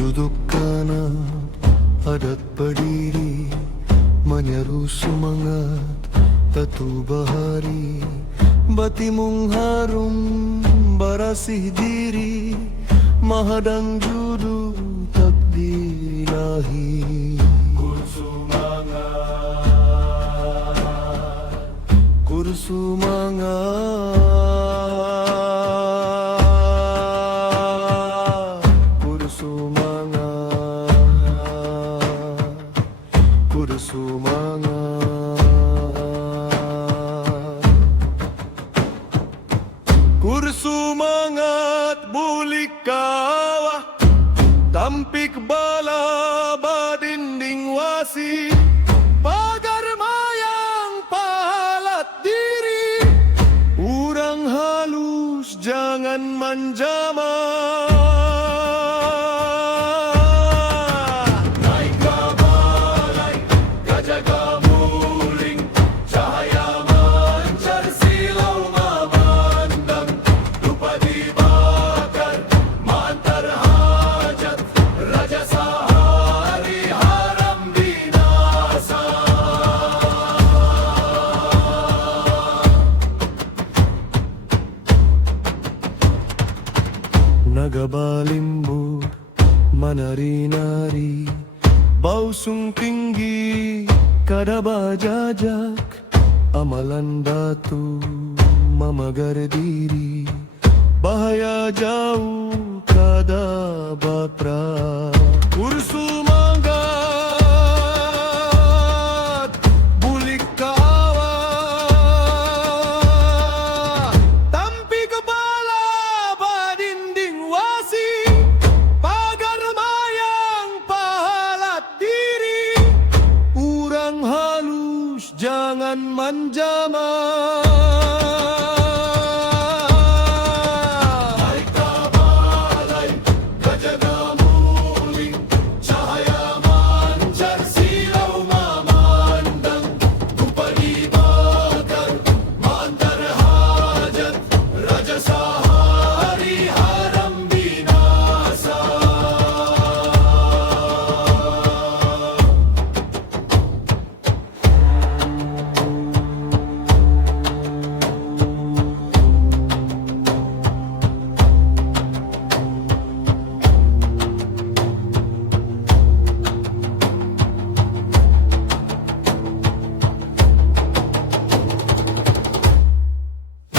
Duduk kanan, adat berdiri, menyeru semangat, tatu bahari, batimung harum, barasih diri, mahadang judu takdir ilahi. Kursumangat, Kursumangat bulik kawah, tampik bala badinding wasi, pagar mayang pahalat diri, urang halus jangan manjama. Nagabalimbur, manari-nari, bausung tinggi, kada bajajak, amalan batu, mamagar diri, bahaya jauh, kada batra. Kursumangat, bulik kawah, tampi kepala badinding wasi, pagar mayang pahalat diri, urang halus jangan manjama.